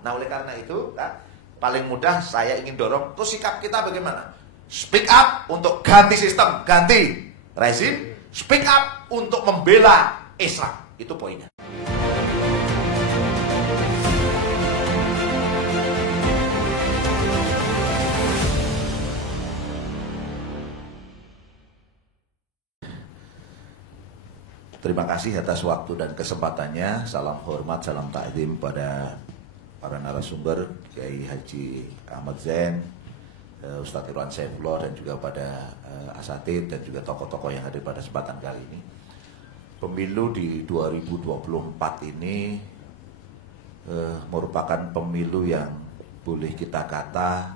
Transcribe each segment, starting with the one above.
Nah oleh karena itu paling mudah saya ingin dorong, terus sikap kita bagaimana? Speak up untuk ganti sistem, ganti rezim. Speak up untuk membela Islam. Itu poinnya. Terima kasih atas waktu dan kesempatannya. Salam hormat, salam takdim pada para narasumber, Kiai Haji Ahmad Zain, Ustadz Irwan Saifullah, dan juga pada asatidz dan juga tokoh-tokoh yang hadir pada kesempatan kali ini. Pemilu di 2024 ini merupakan pemilu yang boleh kita kata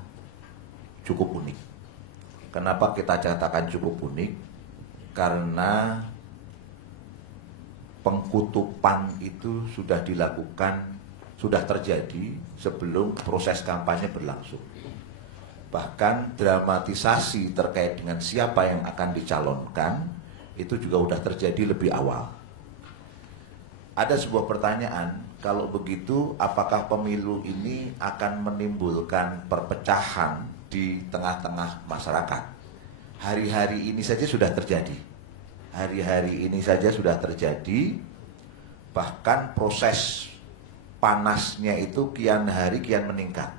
cukup unik. Kenapa kita katakan cukup unik? Karena pengkutupan itu sudah dilakukan, sudah terjadi sebelum proses kampanye berlangsung. Bahkan dramatisasi terkait dengan siapa yang akan dicalonkan itu juga sudah terjadi lebih awal. Ada sebuah pertanyaan, kalau begitu apakah pemilu ini akan menimbulkan perpecahan di tengah-tengah masyarakat? Hari-hari ini saja sudah terjadi. Hari-hari ini saja sudah terjadi, bahkan proses panasnya itu kian hari kian meningkat.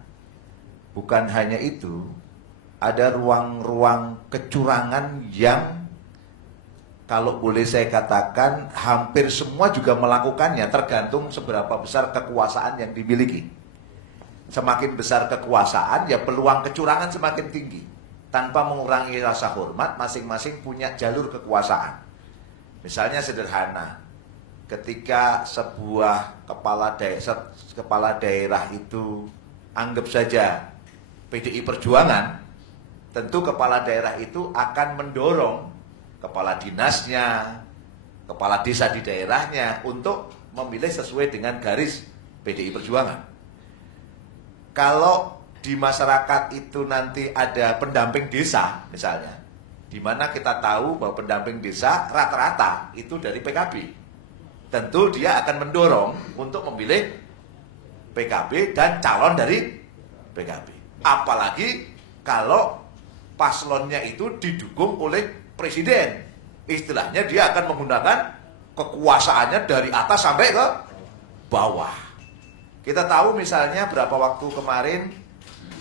Bukan hanya itu, ada ruang-ruang kecurangan yang kalau boleh saya katakan hampir semua juga melakukannya, tergantung seberapa besar kekuasaan yang dimiliki. Semakin besar kekuasaan, ya peluang kecurangan semakin tinggi. Tanpa mengurangi rasa hormat, masing-masing punya jalur kekuasaan. Misalnya sederhana, ketika sebuah kepala daerah itu anggap saja PDI Perjuangan, tentu kepala daerah itu akan mendorong kepala dinasnya, kepala desa di daerahnya untuk memilih sesuai dengan garis PDI Perjuangan. Kalau di masyarakat itu nanti ada pendamping desa misalnya, di mana kita tahu bahwa pendamping desa rata-rata itu dari PKB. Tentu dia akan mendorong untuk memilih PKB dan calon dari PKB. Apalagi kalau paslonnya itu didukung oleh presiden. Istilahnya dia akan menggunakan kekuasaannya dari atas sampai ke bawah. Kita tahu misalnya berapa waktu kemarin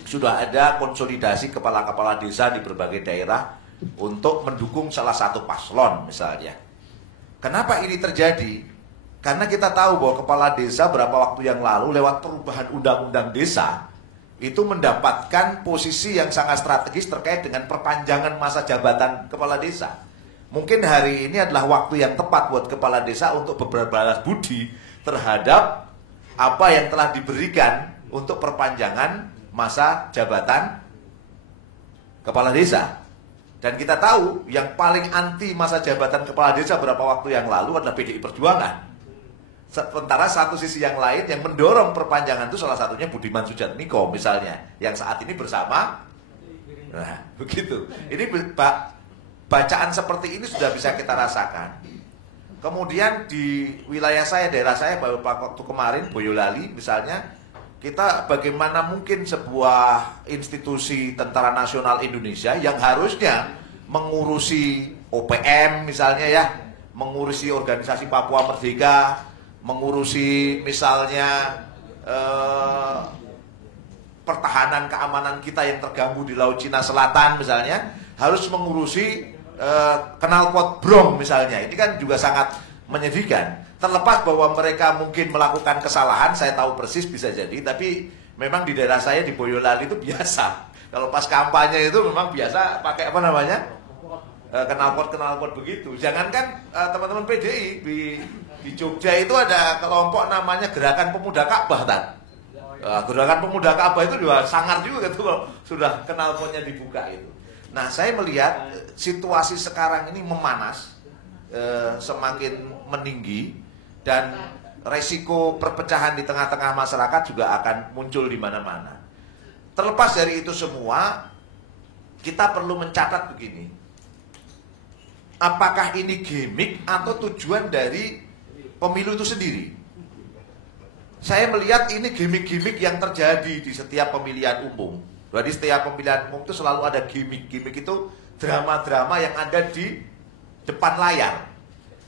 sudah ada konsolidasi kepala-kepala desa di berbagai daerah untuk mendukung salah satu paslon misalnya. Kenapa ini terjadi? Karena kita tahu bahwa kepala desa berapa waktu yang lalu lewat perubahan undang-undang desa itu mendapatkan posisi yang sangat strategis terkait dengan perpanjangan masa jabatan kepala desa. Mungkin hari ini adalah waktu yang tepat buat kepala desa untuk berbalas budi terhadap apa yang telah diberikan untuk perpanjangan masa jabatan kepala desa. Dan kita tahu yang paling anti masa jabatan kepala desa beberapa waktu yang lalu adalah PDI Perjuangan. Sementara satu sisi yang lain yang mendorong perpanjangan itu salah satunya Budiman Sujatmiko misalnya, yang saat ini bersama. Nah, begitu. Ini bacaan seperti ini sudah bisa kita rasakan. Kemudian di wilayah saya, daerah saya, beberapa waktu kemarin Boyolali misalnya, kita bagaimana mungkin sebuah institusi Tentara Nasional Indonesia yang harusnya mengurusi OPM misalnya ya, mengurusi organisasi Papua Merdeka, mengurusi misalnya pertahanan keamanan kita yang terganggu di Laut Cina Selatan misalnya, harus mengurusi knalpot Brong misalnya. Ini kan juga sangat menyedihkan. Terlepas bahwa mereka mungkin melakukan kesalahan, saya tahu persis bisa jadi, tapi memang di daerah saya di Boyolali itu biasa. Kalau pas kampanye itu memang biasa pakai apa namanya? Knalpot begitu. Jangankan teman-teman PDI di Jogja itu ada kelompok namanya Gerakan Pemuda Ka'bah tan. Gerakan Pemuda Ka'bah itu juga sangar juga gitu kalau sudah knalpotnya dibuka itu. Nah, saya melihat situasi sekarang ini memanas, semakin meninggi. Dan resiko perpecahan di tengah-tengah masyarakat juga akan muncul di mana-mana. Terlepas dari itu semua, kita perlu mencatat begini. Apakah ini gimmick atau tujuan dari pemilu itu sendiri? saya melihat ini gimmick-gimmick yang terjadi di setiap pemilihan umum. Jadi setiap pemilihan umum itu selalu ada gimmick. Gimmick itu drama-drama yang ada di depan layar.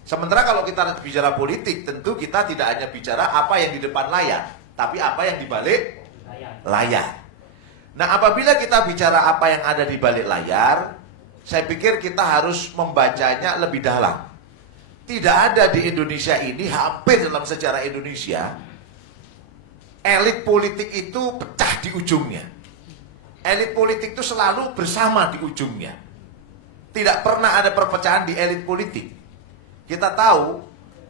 Sementara kalau kita bicara politik, tentu kita tidak hanya bicara apa yang di depan layar, tapi apa yang di balik layar. Nah, apabila kita bicara apa yang ada di balik layar, saya pikir kita harus membacanya lebih dalam. Tidak ada di Indonesia ini, hampir dalam sejarah Indonesia, elit politik itu pecah di ujungnya. Elit politik itu selalu bersama di ujungnya. Tidak pernah ada perpecahan di elit politik. Kita tahu,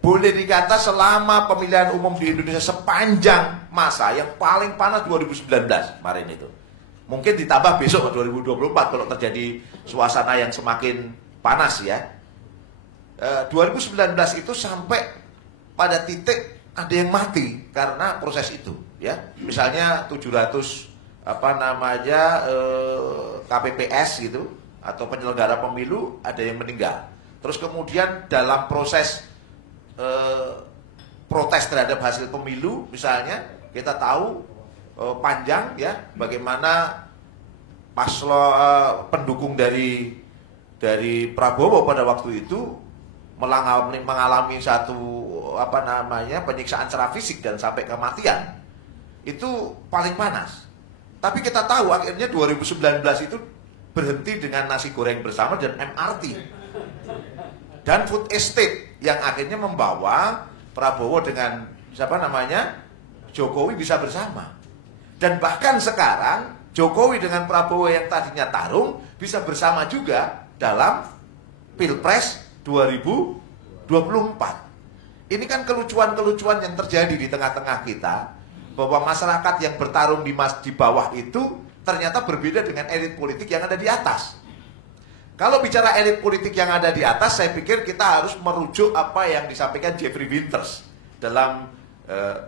boleh dikata selama pemilihan umum di Indonesia sepanjang masa yang paling panas 2019 kemarin itu. Mungkin ditambah besok 2024 kalau terjadi suasana yang semakin panas ya. 2019 itu sampai pada titik ada yang mati karena proses itu ya. Misalnya 700 KPPS gitu atau penyelenggara pemilu ada yang meninggal. Terus kemudian dalam proses protes terhadap hasil pemilu misalnya kita tahu panjang ya bagaimana pendukung dari Prabowo pada waktu itu mengalami satu penyiksaan secara fisik dan sampai kematian. Itu paling panas. Tapi kita tahu akhirnya 2019 itu berhenti dengan nasi goreng bersama dan MRT. Dan food estate yang akhirnya membawa Prabowo dengan Jokowi bisa bersama. Dan bahkan sekarang Jokowi dengan Prabowo yang tadinya tarung bisa bersama juga dalam Pilpres 2024. Ini kan kelucuan-kelucuan yang terjadi di tengah-tengah kita, bahwa masyarakat yang bertarung di bawah itu ternyata berbeda dengan elit politik yang ada di atas. Kalau bicara elit politik yang ada di atas, saya pikir kita harus merujuk apa yang disampaikan Jeffrey Winters dalam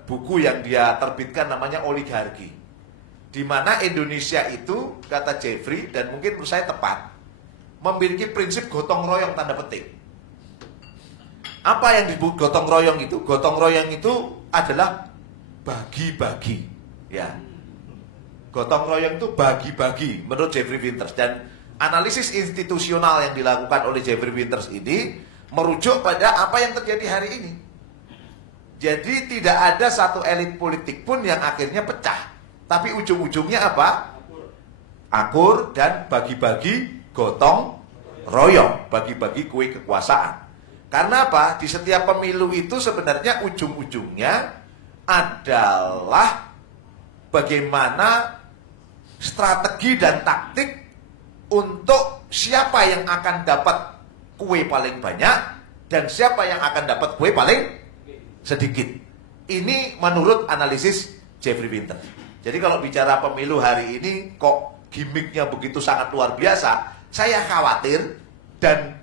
buku yang dia terbitkan namanya Oligarki. Di mana Indonesia itu, kata Jeffrey, dan mungkin menurut saya tepat, memiliki prinsip gotong royong tanda petik. Apa yang disebut gotong royong itu? Gotong royong itu adalah bagi-bagi. Ya. Gotong royong itu bagi-bagi menurut Jeffrey Winters. Dan analisis institusional yang dilakukan oleh Jeffrey Winters ini merujuk pada apa yang terjadi hari ini. Jadi tidak ada satu elit politik pun yang akhirnya pecah. Tapi ujung-ujungnya apa? Akur dan bagi-bagi gotong royong, bagi-bagi kue kekuasaan. Karena apa? Di setiap pemilu itu sebenarnya ujung-ujungnya adalah bagaimana strategi dan taktik untuk siapa yang akan dapat kue paling banyak dan siapa yang akan dapat kue paling sedikit. Ini menurut analisis Jeffrey Winters. Jadi kalau bicara pemilu hari ini kok gimmicknya begitu sangat luar biasa, saya khawatir dan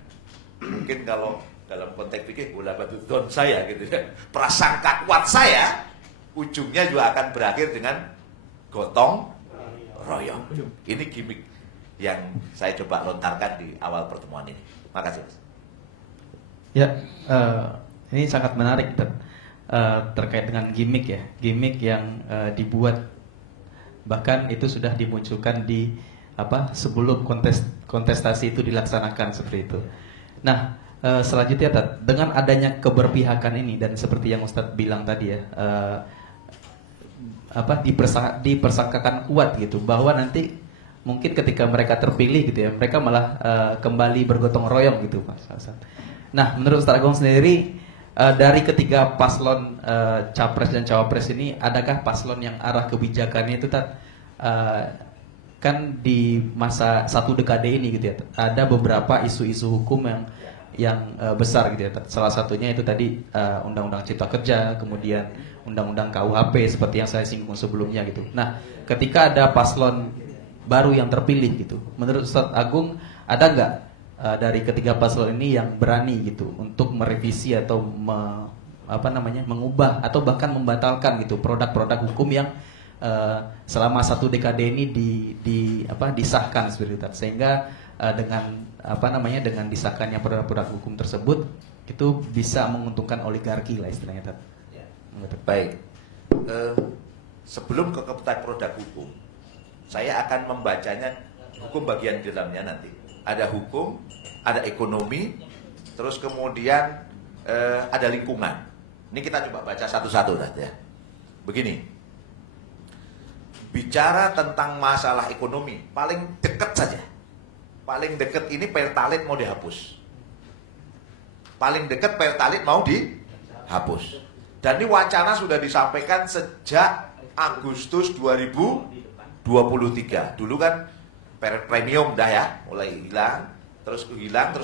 mungkin kalau dalam konteks pikir bola batu don saya gitu ya, prasangka kuat saya ujungnya juga akan berakhir dengan gotong royong. Ini gimmick yang saya coba lontarkan di awal pertemuan ini. Makasih. Ya, ini sangat menarik terkait dengan gimmick ya, gimmick yang dibuat bahkan itu sudah dimunculkan di sebelum kontestasi itu dilaksanakan seperti itu. Nah, selanjutnya dengan adanya keberpihakan ini dan seperti yang Ustadz bilang tadi ya, dipersangkakan kuat gitu bahwa nanti mungkin ketika mereka terpilih gitu ya, mereka malah kembali bergotong royong gitu, Mas. Nah, menurut Ustadz Agung sendiri dari ketiga paslon capres dan cawapres ini, adakah paslon yang arah kebijakannya itu kan di masa satu dekade ini gitu ya, ada beberapa isu-isu hukum yang besar gitu ya. Salah satunya itu tadi Undang-Undang Cipta Kerja, kemudian Undang-Undang KUHP seperti yang saya singgung sebelumnya gitu. Nah, ketika ada paslon baru yang terpilih gitu, menurut Ustadz Agung ada nggak dari ketiga paslon ini yang berani gitu untuk merevisi atau mengubah atau bahkan membatalkan gitu produk-produk hukum yang selama satu dekade ini disahkan seperti itu, sehingga dengan disahkannya produk-produk hukum tersebut itu bisa menguntungkan oligarki lah istilahnya. Baik, sebelum ke produk hukum, saya akan membacanya hukum bagian di dalamnya nanti. Ada hukum, ada ekonomi, terus kemudian ada lingkungan. Ini kita coba baca satu-satu nanti ya. Begini, bicara tentang masalah ekonomi, paling dekat saja. Paling dekat ini Pertalite mau dihapus. Paling dekat Pertalite mau dihapus. Dan ini wacana sudah disampaikan sejak Agustus 2023. Dulu kan premium dah ya, mulai hilang, terus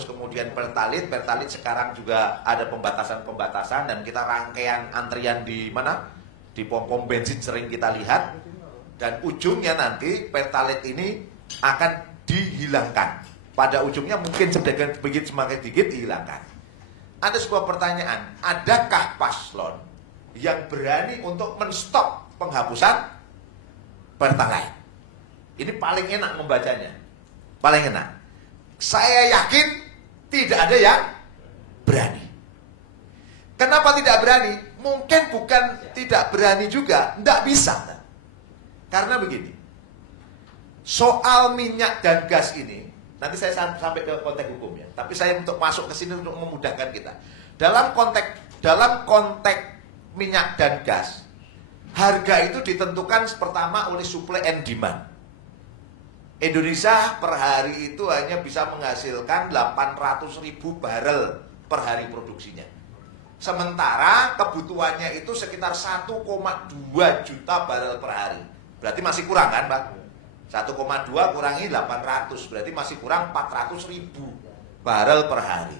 kemudian Pertalite sekarang juga ada pembatasan dan kita rangkaian antrian di mana? Di pom-pom bensin sering kita lihat, dan ujungnya nanti Pertalite ini akan dihilangkan. Pada ujungnya mungkin semakin sedikit dihilangkan. Ada sebuah pertanyaan, adakah paslon yang berani untuk menstop penghapusan Pertalite? Ini paling enak membacanya, paling enak. Saya yakin tidak ada yang berani. Kenapa tidak berani? Mungkin bukan tidak berani juga, tidak bisa. Karena begini, soal minyak dan gas ini, nanti saya sampai ke konteks hukumnya. Tapi saya untuk masuk ke sini untuk memudahkan kita. Dalam konteks minyak dan gas, harga itu ditentukan pertama oleh supply and demand. Indonesia per hari itu hanya bisa menghasilkan 800.000 barel per hari produksinya. Sementara kebutuhannya itu sekitar 1,2 juta barel per hari. Berarti masih kurang kan, Pak? 1,2 kurangi 800, berarti masih kurang 400.000 barel per hari.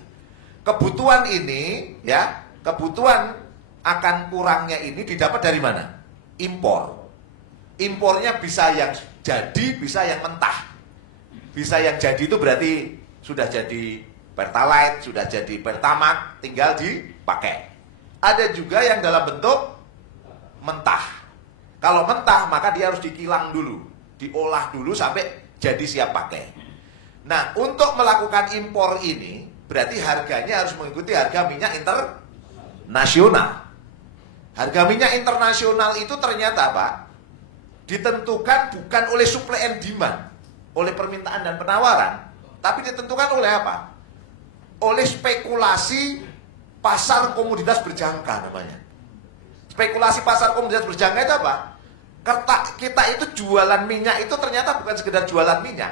Kebutuhan ini, ya, kebutuhan akan kurangnya ini didapat dari mana? Impor. Impornya bisa yang jadi, bisa yang mentah. Bisa yang jadi itu berarti sudah jadi Pertalite, sudah jadi Pertamax, tinggal dipakai. Ada juga yang dalam bentuk mentah. Kalau mentah maka dia harus dikilang dulu, diolah dulu sampai jadi siap pakai. Nah, untuk melakukan impor ini berarti harganya harus mengikuti harga minyak internasional. Harga minyak internasional itu ternyata, Pak, ditentukan bukan oleh supply and demand, oleh permintaan dan penawaran, tapi ditentukan oleh apa? Oleh spekulasi pasar komoditas berjangka namanya. Spekulasi pasar komoditas berjangka itu apa? Kita itu jualan minyak itu ternyata bukan sekedar jualan minyak,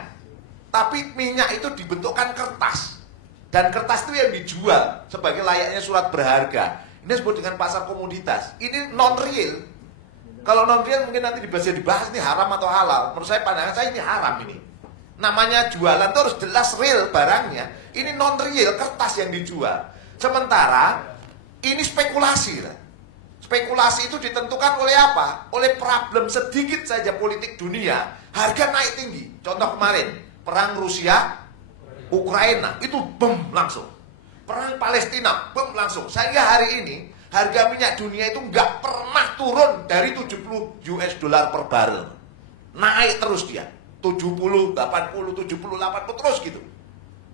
tapi minyak itu dibentukkan kertas, dan kertas itu yang dijual sebagai layaknya surat berharga. Ini disebut dengan pasar komoditas. Ini non real. Kalau non real mungkin nanti dibahas ini haram atau halal. Menurut saya, pandangan saya ini haram ini. Namanya jualan itu harus jelas real barangnya. Ini non real, kertas yang dijual. Sementara ini spekulasi. Spekulasi itu ditentukan oleh apa? Oleh problem sedikit saja politik dunia, harga naik tinggi. Contoh kemarin, perang Rusia, Ukraina, itu bom langsung. Perang Palestina, bom langsung. Sehingga hari ini, harga minyak dunia itu nggak pernah turun dari 70 US dollar per barrel. Naik terus dia. 70, 80, 70, 80 terus gitu.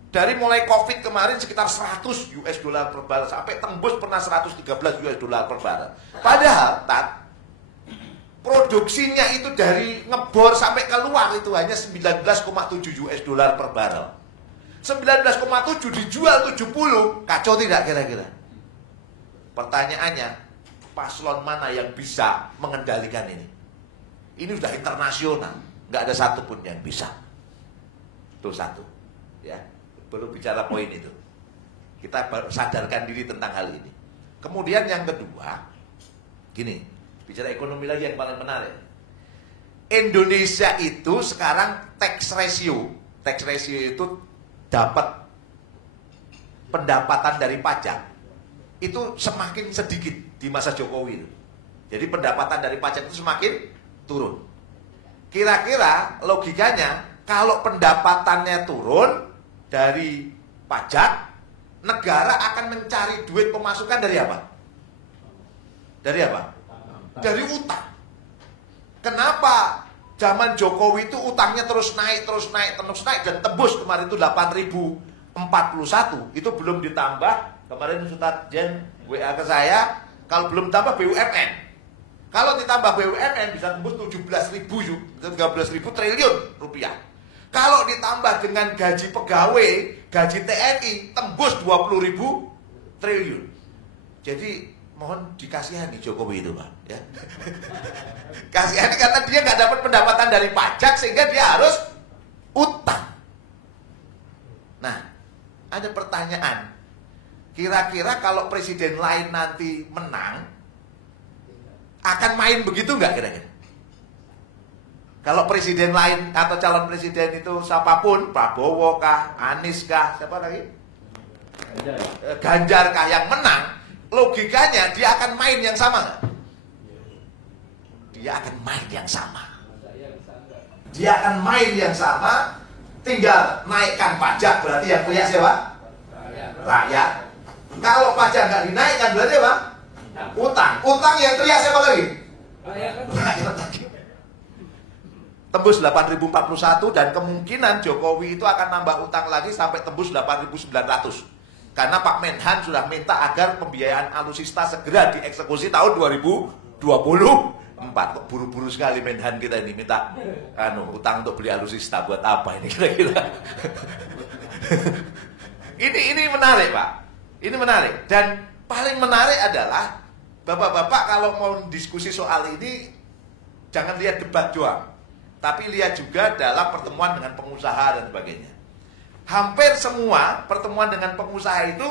Dari mulai Covid kemarin sekitar 100 US dollar per barrel sampai tembus pernah 113 US dollar per barrel. Padahal produksinya itu dari ngebor sampai keluar itu hanya 19,7 US dollar per barrel. 19,7 dijual 70, kacau tidak kira-kira? Pertanyaannya, paslon mana yang bisa mengendalikan ini? Ini sudah internasional, nggak ada satupun yang bisa. Itu satu, ya. Belum bicara poin itu. Kita sadarkan diri tentang hal ini. Kemudian yang kedua, gini, bicara ekonomi lagi yang paling menarik. Indonesia itu sekarang tax ratio itu dapat pendapatan dari pajak itu semakin sedikit di masa Jokowi itu. Jadi pendapatan dari pajak itu semakin turun. Kira-kira logikanya kalau pendapatannya turun dari pajak, negara akan mencari duit pemasukan dari apa? Dari apa? Dari utang. Kenapa zaman Jokowi itu utangnya terus naik dan tembus kemarin itu 8.041, itu belum ditambah kemarin Ustadz Jen WA ke saya, kalau belum tambah BUMN. Kalau ditambah BUMN bisa tembus 13.000 triliun rupiah. Kalau ditambah dengan gaji pegawai, gaji TNI tembus 20.000 triliun. Jadi mohon dikasihani Jokowi itu, Pak, ya. Kasihani karena dia nggak dapat pendapatan dari pajak sehingga dia harus utang. Nah, ada pertanyaan. Kira-kira kalau presiden lain nanti menang, akan main begitu nggak kira-kira? Kalau presiden lain atau calon presiden itu siapapun, Prabowo kah, Anies kah, siapa lagi? Ganjar kah yang menang, logikanya dia akan main yang sama nggak? Dia akan main yang sama. Dia akan main yang sama, tinggal naikkan pajak, berarti yang punya siapa? Rakyat. Kalau pajak nggak dinaikkan berarti apa? Utang. Utang yang teriak siapa lagi? Rakyat lagi. Tembus 8.041 dan kemungkinan Jokowi itu akan nambah utang lagi sampai tembus 8.900. Karena Pak Menhan sudah minta agar pembiayaan alutsista segera dieksekusi tahun 2024. Kok buru-buru sekali Menhan kita ini minta utang untuk beli alutsista buat apa ini kira-kira? Ini menarik, Pak. Ini menarik. Dan paling menarik adalah Bapak-bapak kalau mau diskusi soal ini jangan lihat debat doang, tapi lihat juga dalam pertemuan dengan pengusaha dan sebagainya. Hampir semua pertemuan dengan pengusaha itu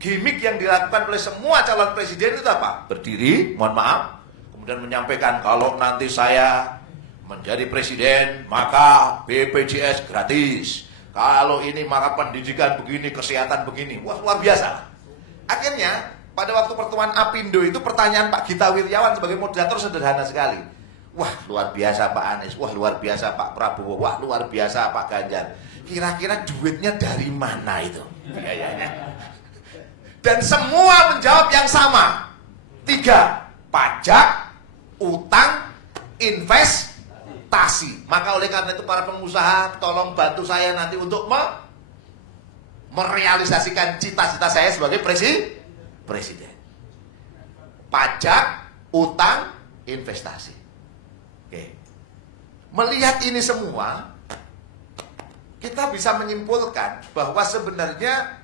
gimmick yang dilakukan oleh semua calon presiden itu apa? Berdiri, mohon maaf, kemudian menyampaikan kalau nanti saya menjadi presiden maka BPJS gratis. Kalau ini maka pendidikan begini, kesehatan begini. Wah, luar biasa. Akhirnya pada waktu pertemuan Apindo itu pertanyaan Pak Gita Wirjawan sebagai moderator sederhana sekali. Wah, luar biasa Pak Anies, wah luar biasa Pak Prabowo, wah luar biasa Pak Ganjar. Kira-kira duitnya dari mana itu? Biayanya. Dan semua menjawab yang sama. 3, pajak, utang, investasi. Maka oleh karena itu para pengusaha tolong bantu saya nanti untuk merealisasikan cita-cita saya sebagai presiden. Pajak, utang, investasi. Oke. Melihat ini semua, kita bisa menyimpulkan bahwa sebenarnya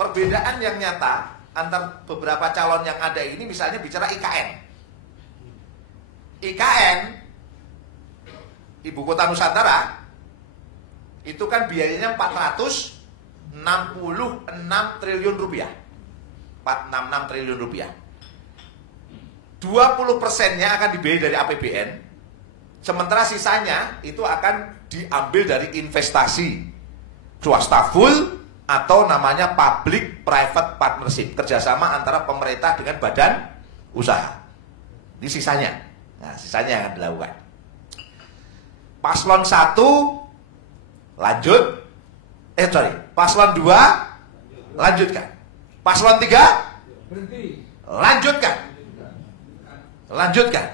perbedaan yang nyata antar beberapa calon yang ada ini, misalnya bicara IKN. IKN, Ibu Kota Nusantara, itu kan biayanya 466 triliun rupiah. 466 triliun rupiah. 20%-nya akan dibiayai dari APBN, sementara sisanya itu akan diambil dari investasi swasta full atau namanya public private partnership, kerjasama antara pemerintah dengan badan usaha. Ini sisanya. Nah, sisanya yang akan dilakukan. Paslon 1 lanjut. Paslon 2 lanjutkan. Paslon 3 berhenti. Lanjutkan.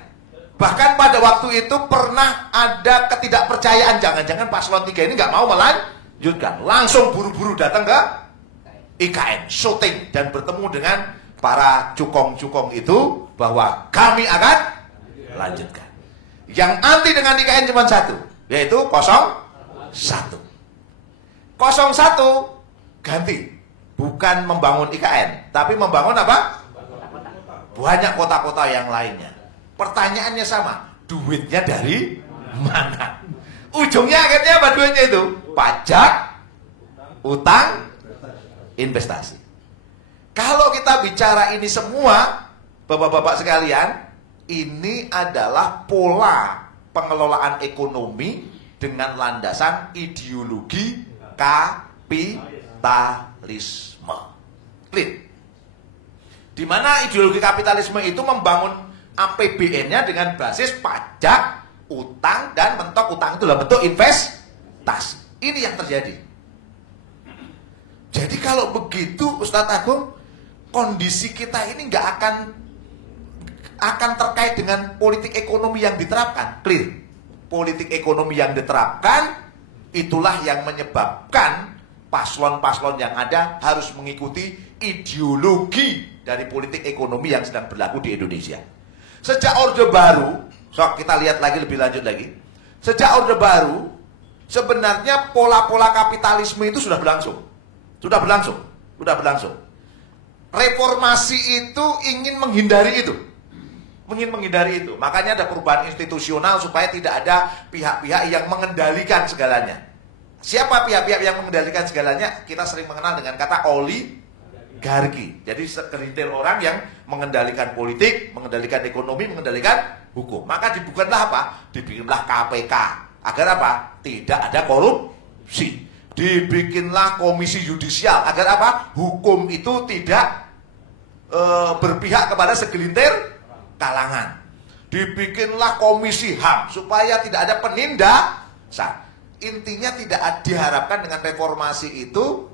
Bahkan pada waktu itu pernah ada ketidakpercayaan, jangan-jangan paslon 3 ini nggak mau melanjutkan. Langsung buru-buru datang ke IKN, syuting dan bertemu dengan para cukong-cukong itu bahwa kami akan lanjutkan. Yang anti dengan IKN cuma satu, yaitu 01. 01 ganti, bukan membangun IKN, tapi membangun apa? Banyak kota-kota yang lainnya. Pertanyaannya sama, duitnya dari mana? Ujungnya akhirnya apa duitnya itu? Pajak, utang, investasi. Kalau kita bicara ini semua, bapak-bapak sekalian, ini adalah pola pengelolaan ekonomi dengan landasan ideologi kapitalisme. Clear? Di mana ideologi kapitalisme itu membangun APBN-nya dengan basis pajak, utang, dan mentok utang itu dalam bentuk investasi. Ini yang terjadi. Jadi kalau begitu Ustadz Agung, kondisi kita ini nggak akan terkait dengan politik ekonomi yang diterapkan. Clear? Politik ekonomi yang diterapkan itulah yang menyebabkan paslon-paslon yang ada harus mengikuti ideologi dari politik ekonomi yang sedang berlaku di Indonesia. Sejak Orde Baru, kita lihat lagi lebih lanjut lagi. Sejak Orde Baru, sebenarnya pola-pola kapitalisme itu sudah berlangsung. Sudah berlangsung. Reformasi itu ingin menghindari itu. Makanya ada perubahan institusional supaya tidak ada pihak-pihak yang mengendalikan segalanya. Siapa pihak-pihak yang mengendalikan segalanya? Kita sering mengenal dengan kata oligarki. Jadi segelintir orang yang mengendalikan politik, mengendalikan ekonomi, mengendalikan hukum. Maka dibuatlah apa? Dibikinlah KPK. Agar apa? Tidak ada korupsi. Dibikinlah komisi yudisial. Agar apa? Hukum itu tidak berpihak kepada segelintir kalangan. Dibikinlah komisi HAM supaya tidak ada penindasan. Intinya tidak diharapkan dengan reformasi itu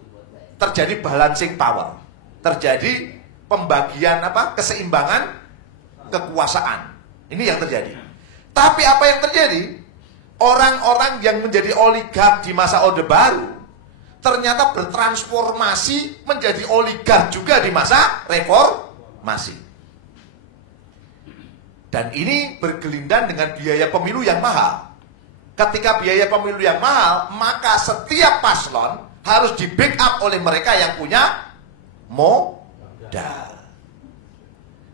terjadi balancing power, terjadi pembagian keseimbangan kekuasaan. Ini yang terjadi. Tapi apa yang terjadi? Orang-orang yang menjadi oligark di masa Orde Baru ternyata bertransformasi menjadi oligark juga di masa reformasi. Dan ini bergelindan dengan biaya pemilu yang mahal. Ketika biaya pemilu yang mahal, maka setiap paslon harus di backup oleh mereka yang punya modal.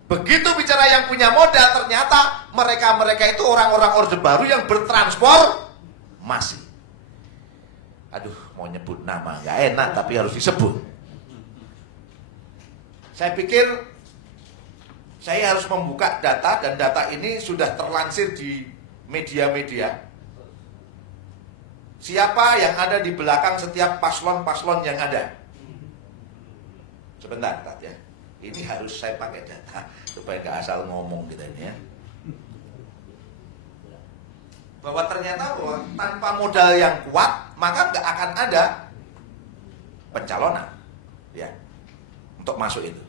Begitu bicara yang punya modal, ternyata mereka-mereka itu orang-orang Orde Baru yang bertransformasi. Aduh, mau nyebut nama nggak enak, tapi harus disebut. Saya pikir saya harus membuka data, dan data ini sudah terlansir di media-media. Siapa yang ada di belakang setiap paslon-paslon yang ada? Sebentar, Tat, ya. Ini harus saya pakai data supaya nggak asal ngomong kita ini, ya. Bahwa ternyata tanpa modal yang kuat, maka nggak akan ada pencalonan, ya, untuk masuk itu.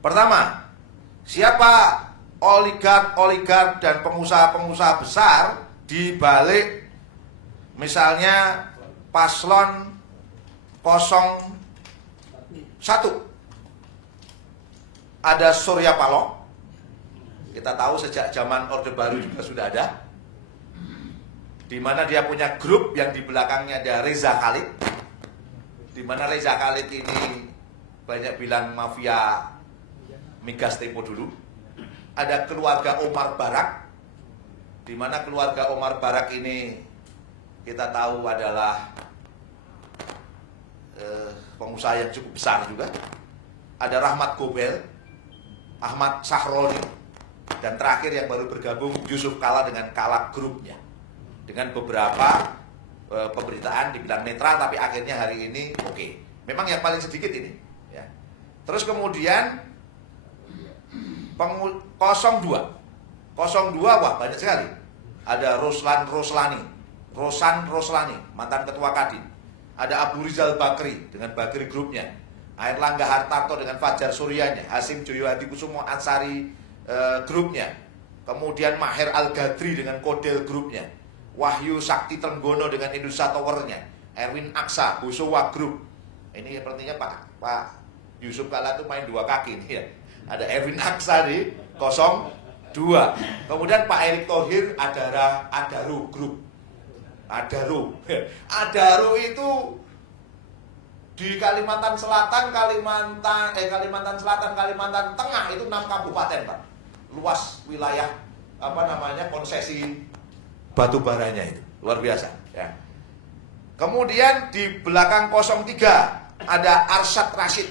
Pertama, siapa oligark dan pengusaha-pengusaha besar di balik misalnya paslon 01? Ada Surya Paloh. Kita tahu sejak zaman Orde Baru juga sudah ada. Di mana dia punya grup yang di belakangnya ada Reza Khalid. Di mana Reza Khalid ini banyak bilang mafia migas tempo dulu. Ada keluarga Omar Barak. Di mana keluarga Omar Barak ini kita tahu adalah pengusaha yang cukup besar juga. Ada Rahmat Gobel, Ahmad Sahroni, dan terakhir yang baru bergabung Yusuf Kala dengan Kala grupnya. Dengan beberapa pemberitaan dibilang netral, tapi akhirnya hari ini oke. Memang yang paling sedikit ini, ya. Terus kemudian 02, wah banyak sekali. Ada Rosan Roslani, mantan ketua Kadin. Ada Abu Rizal Bakri dengan Bakri grupnya. Airlangga Hartarto dengan Fajar Suryanya. Hasim Joyo Hadikusumo Ansari grupnya. Kemudian Maher Al-Gadri dengan Kodel grupnya. Wahyu Sakti Trenggono dengan Indonesia Towernya. Erwin Aksa, Bosowa Group. Ini sepertinya Pak Yusuf Kala itu main dua kaki nih, ya. Ada Erwin Aksa di 02. Kemudian Pak Erick Thohir Adaro Group. Adaro itu di Kalimantan Selatan, Kalimantan Tengah itu 6 kabupaten, Pak. Luas wilayah konsesi batu baranya itu luar biasa, ya. Kemudian di belakang 03 ada Arsyad Rashid.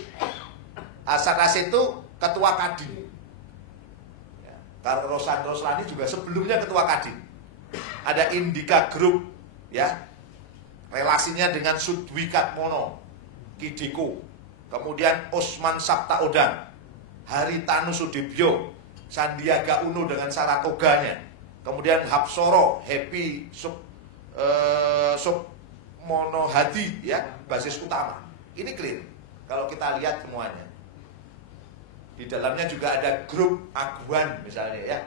Arsyad Rashid itu ketua Kadin. Ya. Karena Rosan Roslani juga sebelumnya ketua Kadin. Ada Indika Group, ya, relasinya dengan Sudwi Katmono, Kidiko, kemudian Osman Sabtaodang, Haritanu Sudibyo, Sandiaga Uno dengan Saratoganya, kemudian Hapsoro, Happy Submono Hadi, ya, basis utama. Ini clear kalau kita lihat semuanya. Di dalamnya juga ada grup Aguan misalnya, ya,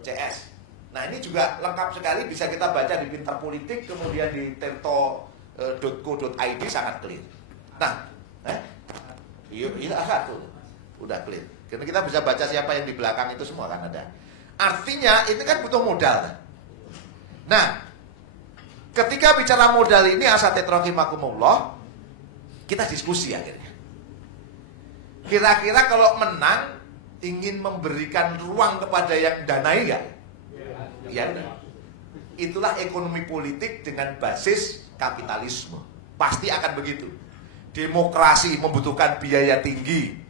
CS. Nah, ini juga lengkap sekali, bisa kita baca di Pintar Politik, kemudian di tirto.co.id, sangat clear. Nah, iya satu. udah clear. Karena kita bisa baca siapa yang di belakang itu semua kan ada. Artinya ini kan butuh modal kan? Nah, ketika bicara modal ini asatidz rahimakumullah, kita diskusi akhirnya. Kira-kira kalau menang ingin memberikan ruang kepada yang danai nggak? Ya udah. Itulah ekonomi politik dengan basis kapitalisme. Pasti akan begitu. Demokrasi membutuhkan biaya tinggi.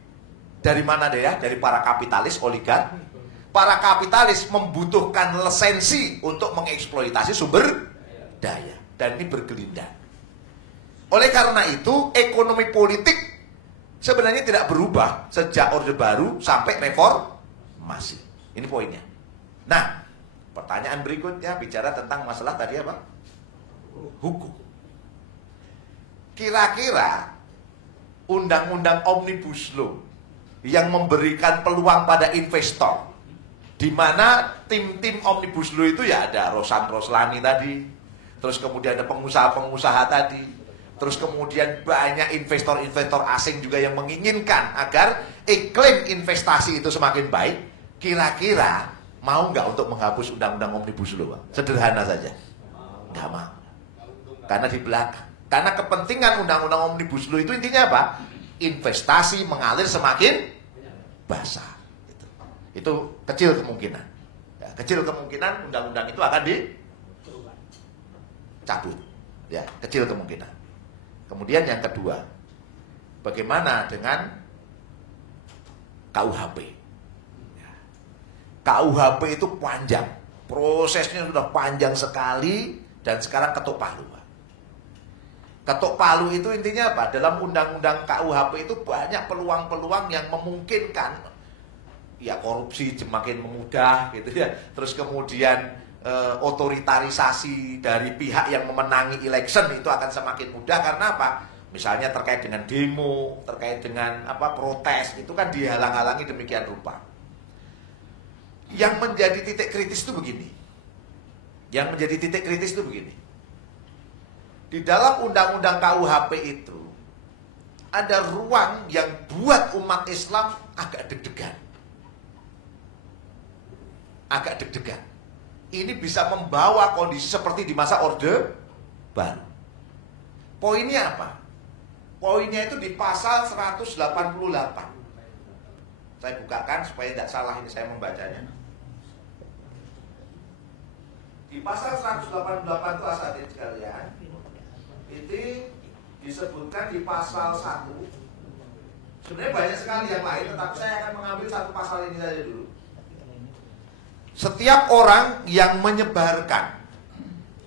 Dari mana deh ya? Dari para kapitalis, oligark. Para kapitalis membutuhkan lisensi untuk mengeksploitasi sumber daya. Dan ini bergelindan. Oleh karena itu, ekonomi politik sebenarnya tidak berubah sejak Orde Baru sampai reformasi. Ini poinnya. Nah, pertanyaan berikutnya bicara tentang masalah tadi apa? Hukum. Kira-kira undang-undang Omnibus Law yang memberikan peluang pada investor, di mana tim-tim Omnibus Law itu ya ada Rosan Roslani tadi, terus kemudian ada pengusaha-pengusaha tadi, terus kemudian banyak investor-investor asing juga yang menginginkan agar iklim investasi itu semakin baik. Kira-kira mau nggak untuk menghapus undang-undang Omnibus Law? Sederhana saja, nggak mau. Karena di belakang, karena kepentingan undang-undang Omnibus Law itu intinya apa? Investasi mengalir semakin basah. Itu kecil kemungkinan. Ya, kecil kemungkinan undang-undang itu akan dicabut. Ya, kecil kemungkinan. Kemudian yang kedua, bagaimana dengan KUHP? KUHP itu panjang, prosesnya sudah panjang sekali, dan sekarang ketuk palu. Ketuk palu itu intinya apa? Dalam undang-undang KUHP itu banyak peluang-peluang yang memungkinkan ya korupsi semakin memudah gitu ya. Terus kemudian otoritarisasi dari pihak yang memenangi election itu akan semakin mudah. Karena apa? Misalnya terkait dengan demo, terkait dengan apa protes, itu kan dihalang-halangi demikian rupa. Yang menjadi titik kritis itu begini. Yang menjadi titik kritis itu begini. Di dalam undang-undang KUHP itu ada ruang yang buat umat Islam agak deg-degan. Agak deg-degan. Ini bisa membawa kondisi seperti di masa Orde Baru. Poinnya apa? Poinnya itu di pasal 188. Saya bukakan supaya tidak salah ini saya membacanya. Di pasal 188 itu asatidz sekalian, itu disebutkan di pasal 1. Sebenarnya banyak sekali yang lain, tetapi saya akan mengambil satu pasal ini saja dulu. Setiap orang yang menyebarkan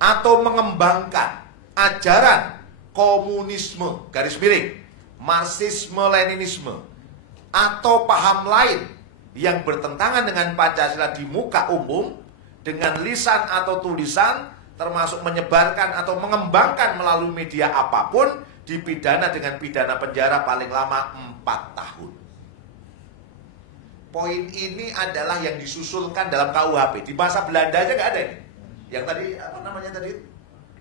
atau mengembangkan ajaran komunisme, garis miring, Marxisme, Leninisme, atau paham lain yang bertentangan dengan Pancasila di muka umum dengan lisan atau tulisan, termasuk menyebarkan atau mengembangkan melalui media apapun, dipidana dengan pidana penjara paling lama 4 tahun. Poin ini adalah yang disusulkan dalam KUHP. Di masa Belanda aja nggak ada ini. Yang tadi apa namanya tadi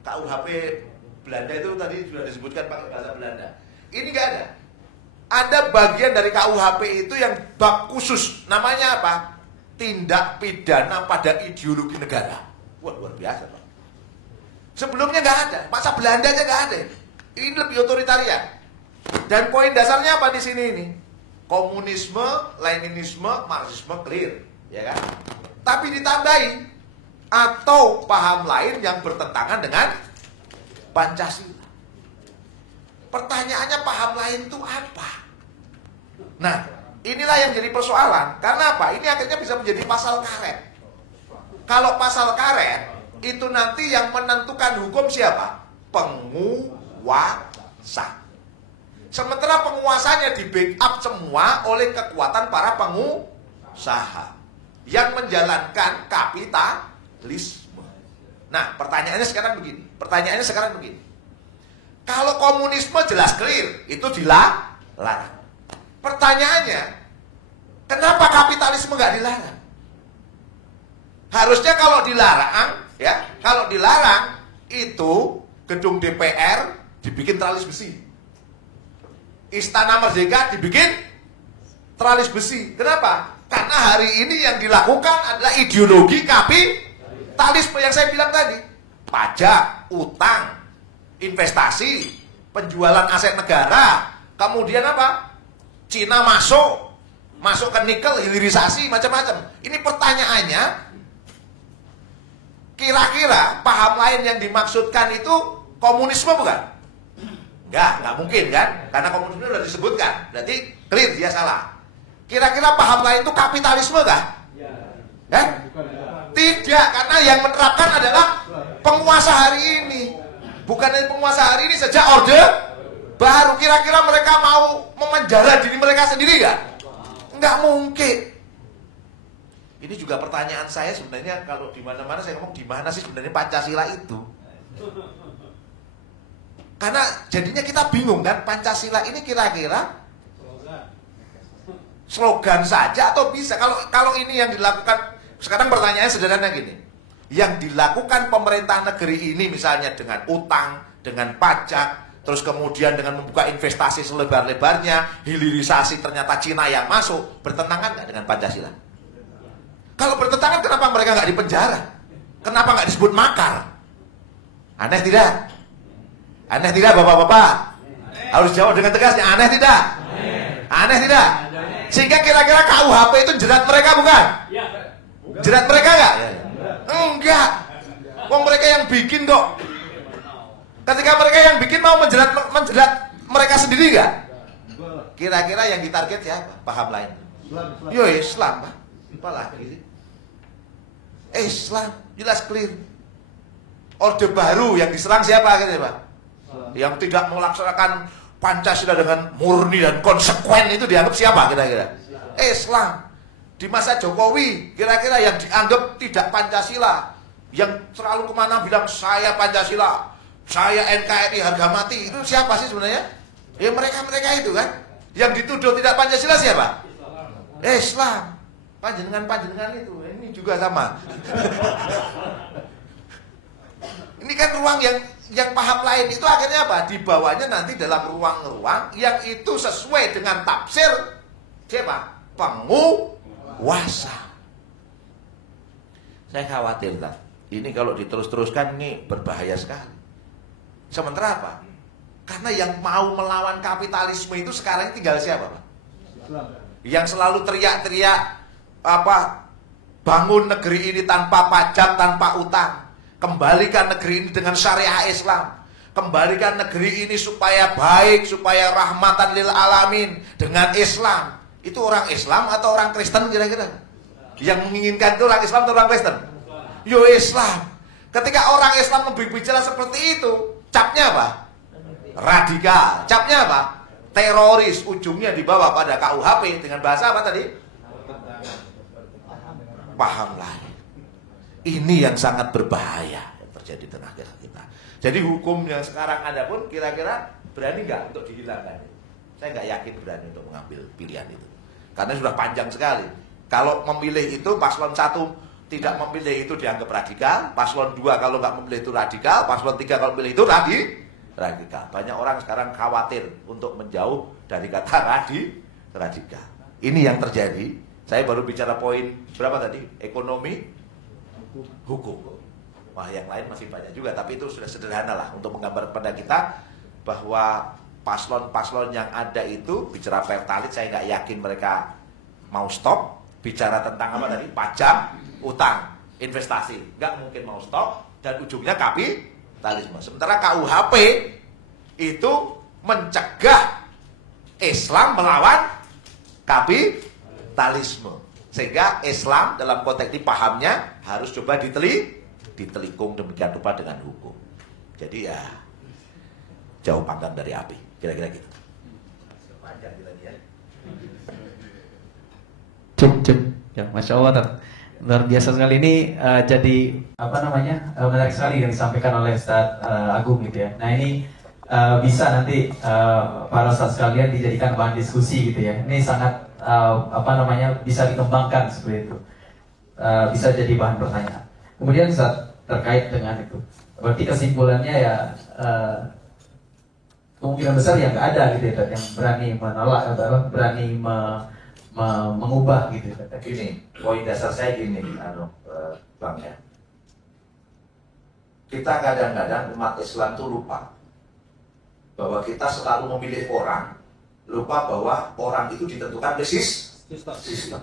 KUHP Belanda itu tadi sudah disebutkan pakai bahasa Belanda. Ini nggak ada. Ada bagian dari KUHP itu yang bab khusus. Namanya apa? Tindak pidana pada ideologi negara. Wah, luar biasa, Pak. Sebelumnya nggak ada. Masa Belanda aja nggak ada. Ini lebih otoritarian. Dan poin dasarnya apa di sini ini? Komunisme, Leninisme, Marxisme clear, ya kan? Tapi ditambahi atau paham lain yang bertentangan dengan Pancasila. Pertanyaannya paham lain itu apa? Nah, inilah yang jadi persoalan. Karena apa? Ini akhirnya bisa menjadi pasal karet. Kalau pasal karet itu nanti yang menentukan hukum siapa? Penguasa. Sementara penguasanya di backup semua oleh kekuatan para pengusaha yang menjalankan kapitalisme. Nah, pertanyaannya sekarang begini. Kalau komunisme jelas clear, itu dilarang. Pertanyaannya, kenapa kapitalisme nggak dilarang? Harusnya kalau dilarang, itu gedung DPR dibikin tralis besi. Istana Merdeka dibikin teralis besi. Kenapa? Karena hari ini yang dilakukan adalah ideologi kapitalisme yang saya bilang tadi. Pajak, utang, investasi, penjualan aset negara, kemudian apa? Cina masuk ke nikel, hilirisasi, macam-macam. Ini pertanyaannya, kira-kira paham lain yang dimaksudkan itu komunisme bukan? Enggak mungkin kan? Karena komunisme sudah disebutkan. Berarti clear dia salah. Kira-kira paham lain itu kapitalisme kah? Tidak, karena yang menerapkan adalah penguasa hari ini. Bukan dari penguasa hari ini sejak orde baru. Kira-kira mereka mau memenjara diri mereka sendiri nggak? Nggak mungkin. Ini juga pertanyaan saya sebenarnya, kalau di mana-mana saya ngomong, di mana sih sebenarnya Pancasila itu? Karena jadinya kita bingung kan, Pancasila ini kira-kira slogan saja atau bisa? Kalau ini yang dilakukan, sekarang pertanyaannya sederhana gini. Yang dilakukan pemerintah negeri ini misalnya dengan utang, dengan pajak, terus kemudian dengan membuka investasi selebar-lebarnya, hilirisasi ternyata Cina yang masuk, bertentangan nggak dengan Pancasila? Kalau bertentangan, kenapa mereka nggak dipenjara? Kenapa nggak disebut makar? Aneh tidak? Aneh tidak Bapak-Bapak? Harus jawab dengan tegasnya, aneh tidak? Aneh tidak? Sehingga kira-kira KUHP itu jerat mereka bukan? Jerat mereka nggak? Enggak. Wong mereka yang bikin kok. Ketika mereka yang bikin mau menjerat mereka sendiri nggak? Kira-kira yang ditarget siapa? Paham lain? Yo Islam, Pak. Apalagi sih? Islam, jelas clear. Orde baru yang diserang siapa akhirnya, Pak? Yang tidak melaksanakan Pancasila dengan murni dan konsekuen itu dianggap siapa kira-kira? Islam. Di masa Jokowi, kira-kira yang dianggap tidak Pancasila, yang selalu kemana bilang saya Pancasila, saya NKRI harga mati, itu siapa sih sebenarnya? Ya mereka-mereka itu kan. Yang dituduh tidak Pancasila siapa? Islam. Panjenengan itu, ini juga sama. Ini kan ruang yang paham lain itu akhirnya apa? Dibawanya nanti dalam ruang-ruang yang itu sesuai dengan tafsir siapa? Penguasa. Saya khawatir tak? Ini kalau diterus-teruskan ini berbahaya sekali. Sementara apa? Karena yang mau melawan kapitalisme itu sekarang tinggal siapa, Pak? Yang selalu teriak-teriak bangun negeri ini tanpa pajak, tanpa utang. Kembalikan negeri ini dengan syariah Islam. Kembalikan negeri ini supaya baik, supaya rahmatan lil alamin dengan Islam. Itu orang Islam atau orang Kristen kira-kira? Yang menginginkan itu orang Islam atau orang Kristen? Yo Islam. Ketika orang Islam berbicara seperti itu, capnya apa? Radikal. Capnya apa? Teroris. Ujungnya dibawa pada KUHP dengan bahasa apa tadi? Paham lain. Ini yang sangat berbahaya yang terjadi di tengah kita. Jadi hukum yang sekarang ada pun kira-kira berani nggak untuk dihilangkan? Saya nggak yakin berani untuk mengambil pilihan itu. Karena sudah panjang sekali. Kalau memilih itu, paslon 1 tidak memilih itu dianggap radikal. Paslon 2 kalau nggak memilih itu radikal. Paslon 3 kalau memilih itu radikal. Banyak orang sekarang khawatir untuk menjauh dari kata radikal. Ini yang terjadi. Saya baru bicara poin berapa tadi? Ekonomi, hukum. Wah, yang lain masih banyak juga, tapi itu sudah sederhana lah untuk menggambar pada kita bahwa paslon-paslon yang ada itu bicara pertalit, saya nggak yakin mereka mau stop. Bicara tentang apa tadi? Pajak, utang, investasi, nggak mungkin mau stop, dan ujungnya kapitalisme. Sementara KUHP itu mencegah Islam melawan kapitalisme. Sehingga Islam dalam konteks ini pahamnya harus coba ditelikung demikian rupa dengan hukum. Jadi ya jauh panggang dari api, kira-kira gitu. Panjang lagi ya. Cuk. Ya, Masya Allah, luar biasa sekali ini. Jadi menarik sekali yang disampaikan oleh Ustaz Agung gitu ya. Nah ini bisa nanti para Ustaz sekalian dijadikan bahan diskusi gitu ya. Ini sangat bisa dikembangkan seperti itu, bisa jadi bahan pertanyaan. Kemudian Ustaz, terkait dengan itu, berarti kesimpulannya ya kemungkinan besar yang nggak ada gitu ya, yang berani menolak, berani mengubah gitu. Gini, poin dasar saya gini, Bang ya. Kita kadang-kadang umat Islam itu lupa bahwa kita selalu memilih orang, lupa bahwa orang itu ditentukan oleh sistem.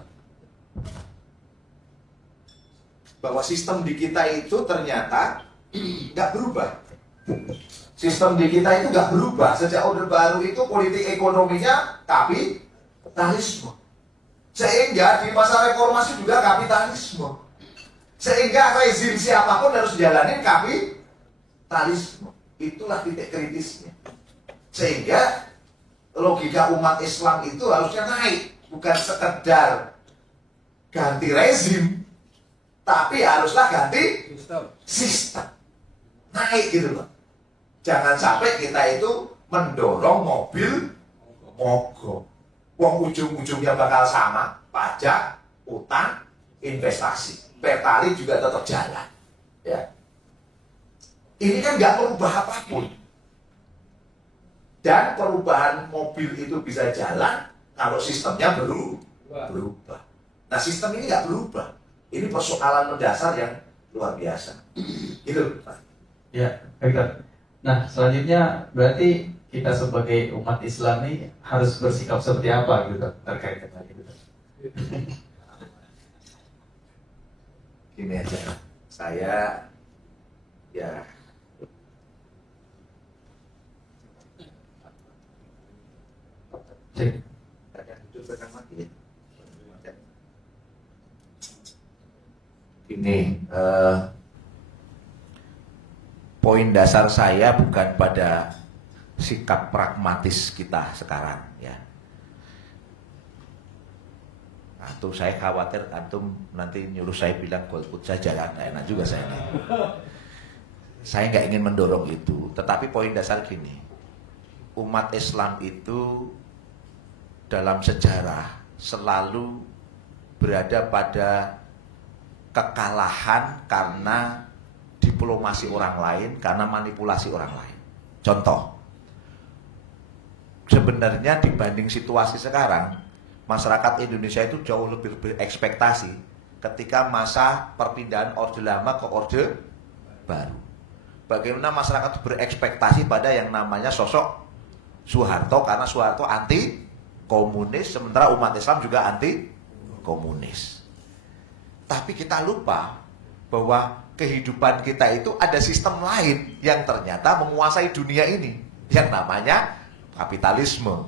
Bahwa sistem di kita itu ternyata nggak berubah. Sistem di kita itu nggak berubah. Sejak Orde Baru itu politik ekonominya kapitalisme. Sehingga di masa reformasi juga kapitalisme. Sehingga rezim siapapun harus jalanin kapitalisme. Itulah titik kritisnya. Sehingga logika umat Islam itu harusnya naik. Bukan sekedar ganti rezim, tapi haruslah ganti sistem. Naik gitu loh. Jangan sampai kita itu mendorong mobil mogok. Wong ujung-ujungnya bakal sama, pajak, utang, investasi. Pertalite juga tetap jalan. Ya. Ini kan nggak merubah apapun. Dan perubahan mobil itu bisa jalan kalau sistemnya berubah. Nah, sistem ini nggak berubah. Ini persoalan mendasar yang luar biasa. Gitu, Pak. Ya, Rektor. Nah, selanjutnya berarti kita sebagai umat Islam ini harus bersikap seperti apa gitu terkait dengan itu? Gini aja, saya ya Cek. Ini poin dasar saya bukan pada sikap pragmatis kita sekarang ya. Atau saya khawatir antum nanti nyuruh saya bilang golput saja kan, nggak enak juga saya ini. Saya nggak ingin mendorong itu, tetapi poin dasar gini, umat Islam itu dalam sejarah selalu berada pada kekalahan karena diplomasi orang lain, karena manipulasi orang lain. Contoh, sebenarnya dibanding situasi sekarang, masyarakat Indonesia itu jauh lebih berekspektasi ketika masa perpindahan Orde Lama ke Orde Baru. Bagaimana masyarakat berekspektasi pada yang namanya sosok Soeharto, karena Soeharto anti komunis, sementara umat Islam juga anti komunis. Tapi kita lupa bahwa kehidupan kita itu ada sistem lain yang ternyata menguasai dunia ini, yang namanya kapitalisme,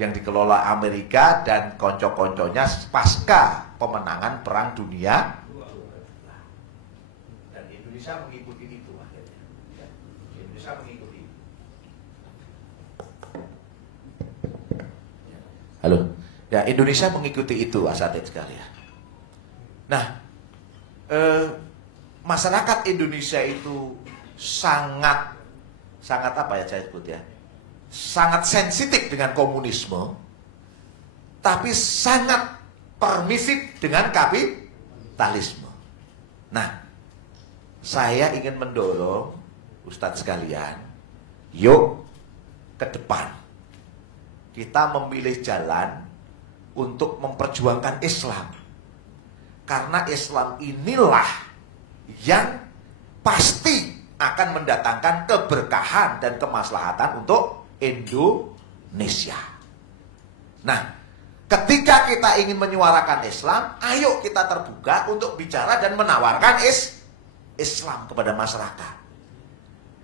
yang dikelola Amerika dan konco-konconya pasca pemenangan Perang Dunia. Dan Indonesia mengikuti itu akhirnya. Indonesia mengikuti. Halo, ya Indonesia mengikuti itu, asatidz sekalian. Nah, masyarakat Indonesia itu sangat apa ya saya sebut ya, sangat sensitif dengan komunisme, tapi sangat permisif dengan kapitalisme. Nah, saya ingin mendorong Ustadz sekalian, yuk ke depan kita memilih jalan untuk memperjuangkan Islam. Karena Islam inilah yang pasti akan mendatangkan keberkahan dan kemaslahatan untuk Indonesia. Nah, ketika kita ingin menyuarakan Islam, ayo kita terbuka untuk bicara dan menawarkan Islam kepada masyarakat.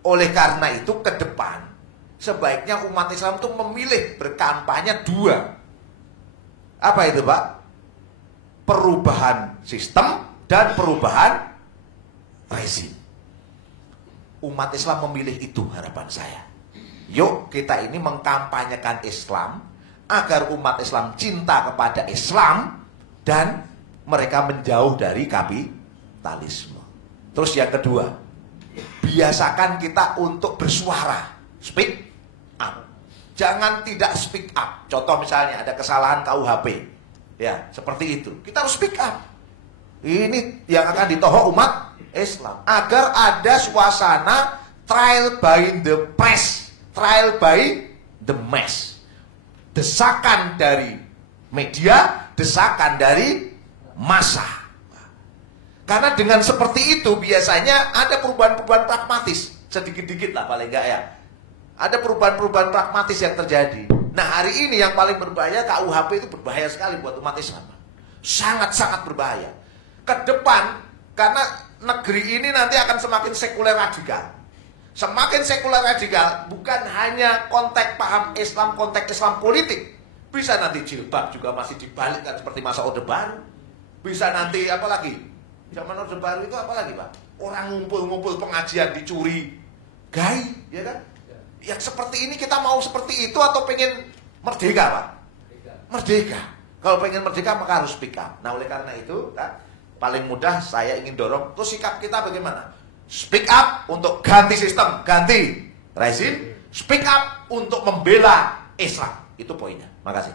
Oleh karena itu ke depan, sebaiknya umat Islam itu memilih berkampanye dua. Apa itu, Pak? Perubahan sistem dan perubahan rezim. Umat Islam memilih itu, harapan saya. Yuk kita ini mengkampanyekan Islam agar umat Islam cinta kepada Islam dan mereka menjauh dari kapitalisme. Terus yang kedua, biasakan kita untuk bersuara, speak up. Jangan tidak speak up. Contoh misalnya ada kesalahan KUHP, ya seperti itu. Kita harus speak up. Ini yang akan ditohok umat Islam agar ada suasana trial by the press, trial by the mass. Desakan dari media, desakan dari massa. Karena dengan seperti itu biasanya ada perubahan-perubahan pragmatis, sedikit-dikit lah paling enggak ya. Ada perubahan-perubahan pragmatis yang terjadi. Nah hari ini yang paling berbahaya, KUHP itu berbahaya sekali buat umat Islam. Sangat-sangat berbahaya. Ke depan, karena negeri ini nanti akan semakin sekuler radikal. Semakin sekuler radikal, bukan hanya konteks paham Islam, konteks Islam politik. Bisa nanti jilbab juga masih dibalikkan seperti masa Orde Baru. Bisa nanti apa lagi? Zaman Orde Baru itu apa lagi Pak? Orang ngumpul-ngumpul pengajian dicuri. Gai, ya kan? Yang seperti ini kita mau seperti itu atau pengen merdeka Pak? Merdeka. Kalau pengen merdeka maka harus speak up. Nah oleh karena itu kan, paling mudah saya ingin dorong, terus sikap kita bagaimana? Speak up untuk ganti sistem, ganti rezim. Speak up untuk membela Islam. Itu poinnya. Makasih.